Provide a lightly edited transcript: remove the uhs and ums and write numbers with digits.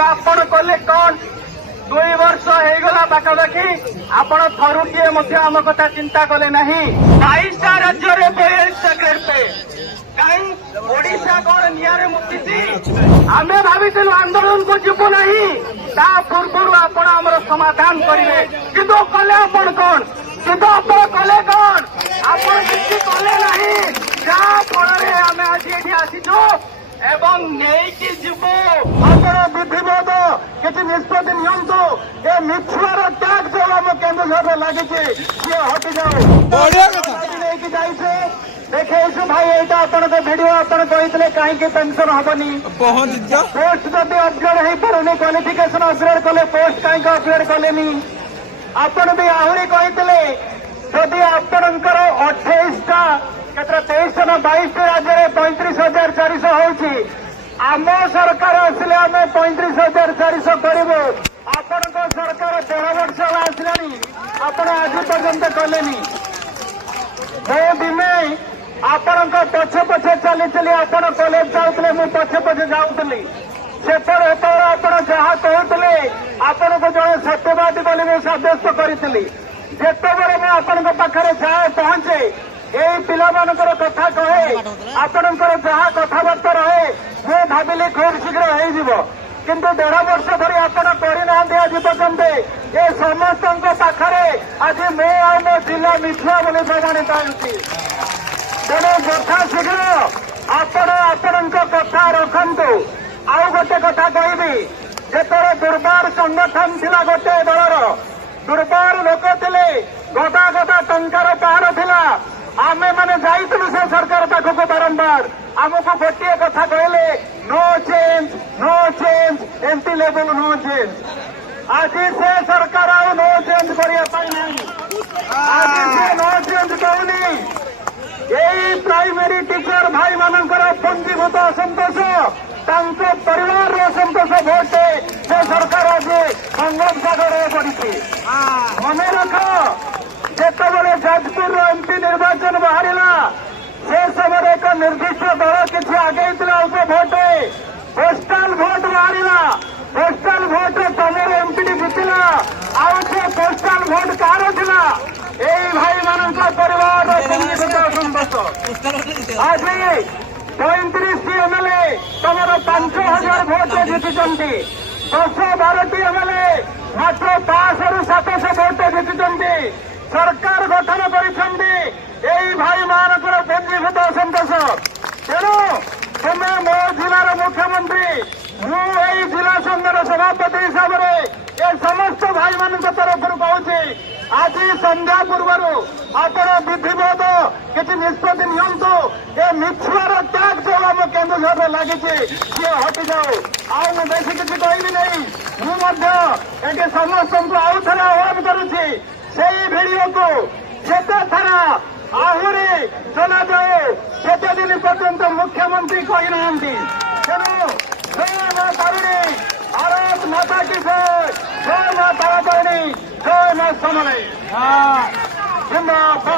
କିନ୍ତୁ ଆପଣ କଲେ କଣ? 2 ବର୍ଷ ହେଇଗଲା ପାଖାପାଖି ଆପଣ ଥରୁଟିଏ ମଧ୍ୟ ଆମ କଥା ଚିନ୍ତା କଲେ ନାହିଁ। 22ଟା ରାଜ୍ୟରେ 42ଟା ଗ୍ରେଡ୍ ପେ କାହିଁ ଓଡିଶା କଣ ନିଆଁରେ ମୁତିଛି? ଆମେ ଭାବିଥିଲୁ ଆନ୍ଦୋଳନକୁ ଯିବୁ ନାହିଁ, ତା ପୂର୍ବରୁ ଆପଣ ଆମର ସମାଧାନ କରିବେ, କିନ୍ତୁ କଲେ ଆପଣ କଣ? କିନ୍ତୁ ଆପଣ କଲେ କଣ? ଆପଣ କିଛି କଲେ ନାହିଁ, ଯାହା ଫଳରେ ଆମେ ଆଜି ଏଠି ଆସିଛୁ ଏବଂ ନେଇକି ଯିବୁ। ଆପଣ ବିଧିବଦ୍ଧ କିଛି ନିଷ୍ପତ୍ତି ନିଅନ୍ତୁ। ଏ ମିଛୁଆର ଟ୍ୟାଗ ଯୋଉ ଆମ କେନ୍ଦୁଝରରେ ଲାଗିଛି ସିଏ ହଟିଯାଉ। ନେଇକି ଯାଇଛୁ, ଦେଖେଇଛୁ ଭାଇ, ଏଇଟା ଆପଣଙ୍କ ଭିଡିଓ। ଆପଣ କହିଥିଲେ କାହିଁକି ପେନସନ ହବନି? ପୋଷ୍ଟ ଯଦି ଅପଗ୍ରେଡ ହେଇପାରୁନି, କ୍ୱାଲିଫିକେସନ ଅପଗ୍ରେଡ କଲେ ପୋଷ୍ଟ କାହିଁକି ଅପଗ୍ରେଡ କଲେନି? ଆପଣ ବି ଆହୁରି କହିଥିଲେ ଯଦି ଆପଣଙ୍କର 28ଟା କେତେ 23 ନା 22ଟି ରାଜ୍ୟରେ 35,400 ହଉଛି, ଆମ ସରକାର ଆସିଲେ ଆମେ 35,400 କରିବୁ। ଆପଣଙ୍କ ସରକାର 1.5 ବର୍ଷ ହେଲା ଆସିଲାଣି, ଆପଣ ଆଜି ପର୍ଯ୍ୟନ୍ତ କଲେନି। ମୁଁ ଦିନେ ଆପଣଙ୍କ ପଛେ ପଛେ ଚାଲି ଚାଲି ଆପଣ କଲେଜ ଯାଉଥିଲେ, ମୁଁ ପଛେ ପଛେ ଯାଉଥିଲି। ସେତେବେଳେ ଆପଣ ଯାହା କହୁଥିଲେ ଆପଣଙ୍କୁ ଜଣେ ସତ୍ୟବାଦୀ ବୋଲି ମୁଁ ସାବ୍ୟସ୍ତ କରିଥିଲି। ଯେତେବେଳେ ମୁଁ ଆପଣଙ୍କ ପାଖରେ ଯାଏ ପହଞ୍ଚେ, ଏଇ ପିଲାମାନଙ୍କର କଥା କହେ, ଆପଣଙ୍କର ଯାହା କଥାବାର୍ତ୍ତା ରହେ, ମୁଁ ଭାବିଲି ଖୁବ୍ ଶୀଘ୍ର ହେଇଯିବ। କିନ୍ତୁ 1.5 ବର୍ଷ ଧରି ଆପଣ କରିନାହାନ୍ତି ଆଜି ପର୍ଯ୍ୟନ୍ତ। ଏ ସମସ୍ତଙ୍କ ପାଖରେ ଆଜି ମୁଁ ଆଉ ମୋ ଜିଲ୍ଲା ମିଛୁଆ ବୋଲି ପ୍ରମାଣିତ ହେଉଛି। ତେଣୁ ଯଥା ଶୀଘ୍ର ଆପଣ ଆପଣଙ୍କ କଥା ରଖନ୍ତୁ। ଆଉ ଗୋଟେ କଥା କହିବି, ଯେତେବେଳେ ଦୁର୍ବାର ସଂଗଠନ ଥିଲା, ଗୋଟେ ଦଳର ଦୁର୍ବାର ଲୋକ ଥିଲେ, ଗଦା ଗଦା ଟଙ୍କାର ପାହାର ଥିଲା, ଆମେମାନେ ଯାଇଥିଲୁ ସେ ସରକାର ପାଖକୁ ବାରମ୍ବାର। ଆମକୁ ଗୋଟିଏ କଥା କହିଲେ, no change, no change, MP level no change. ଆଜି ସେ ସରକାର ଆଉ ନୋ ଚେଞ୍ଜ କରିବା ପାଇଁ ନାହିଁ। ଆଜି ସେ ନୋ ଚେଞ୍ଜ କହୁନି। ଏଇ ପ୍ରାଇମେରୀ ଟିଚର ଭାଇମାନଙ୍କର ପଞ୍ଜୀଭୂତ ଅସନ୍ତୋଷ, ତାଙ୍କ ପରିବାରର ଅସନ୍ତୋଷ ଭୋଟରେ ସେ ସରକାର ଆଜି ସଂଗ୍ରାମ ସାଗରରେ ପଡ଼ିଛି। ମନେ ରଖ, ଯେତେବେଳେ ଯାଜପୁରର ଏମପି ନିର୍ବାଚନ ବାହାରିଲା, ସେ ସମୟରେ ଏକ ନିର୍ଦ୍ଦିଷ୍ଟ ଦଳ କିଛି ଆଗେଇଥିଲା ଅଳ୍ପ ଭୋଟରେ। ପୋଷ୍ଟାଲ ଭୋଟ ବାହାରିଲା, ପୋଷ୍ଟାଲ ଭୋଟରେ ତମର ଏମପିଟି ଜିତିଲା। ଆଉ ସେ ପୋଷ୍ଟାଲ ଭୋଟ କାହାର ଥିଲା? ଏଇ ଭାଇମାନଙ୍କ ପରିବାରର ପଞ୍ଜୀଭୂତ ଅସନ୍ତୋଷ। ଆଜି 35ଟି ଏମ୍ଏଲ୍ଏ ତମର 5,000 ଭୋଟରେ ଜିତିଛନ୍ତି। 10-12ଟି ଏମ୍ଏଲ୍ଏ ମାତ୍ର 500-700 ଭୋଟରେ ଜିତିଛନ୍ତି। ସରକାର ଗଠନ କରିଛନ୍ତି ଏଇ ଭାଇମାନଙ୍କର ପଞ୍ଜୀଭୂତ ଅସନ୍ତୋଷ। ତେଣୁ ତୁମେ ମୋ ଜିଲ୍ଲାର ମୁଖ୍ୟମନ୍ତ୍ରୀ, ମୁଁ ଏଇ ଜିଲ୍ଲା ସଂଘର ସଭାପତି ହିସାବରେ ଏ ସମସ୍ତ ଭାଇମାନଙ୍କ ତରଫରୁ କହୁଛି, ଆଜି ସନ୍ଧ୍ୟା ପୂର୍ବରୁ ଆପଣ ବିଧିବଦ୍ଧ କିଛି ନିଷ୍ପତ୍ତି ନିଅନ୍ତୁ। ଏ ମିଛୁଆର ଟ୍ୟାଗ ଯୋଉ ଆମ କେନ୍ଦୁଝରରେ ଲାଗିଛି ସିଏ ହଟିଯାଉ। ଆଉ ମୁଁ ବେଶୀ କିଛି କହିବି ନାହିଁ। ମୁଁ ମଧ୍ୟ ଏଠି ସମସ୍ତଙ୍କୁ ଆଉ ଥରେ ଆହ୍ୱାନ କରୁଛି, ସେଇ ଭିଡିଓକୁ ଯେତେ ଥର ଆହୁରି ଚଲାଯାଉ, ସେତେ ଦିନ ପର୍ଯ୍ୟନ୍ତ ମୁଖ୍ୟମନ୍ତ୍ରୀ କହିନାହାନ୍ତି। ତେଣୁ ଜୟ ମା ତାରିଣୀ, ଭାରତ ମାତା କି ଜୟ, ଜୟ ମା ତାରାତାରିଣୀ, ଜୟ ମା ସମଲେଇ, ଜିନ୍ଦାବାଦ।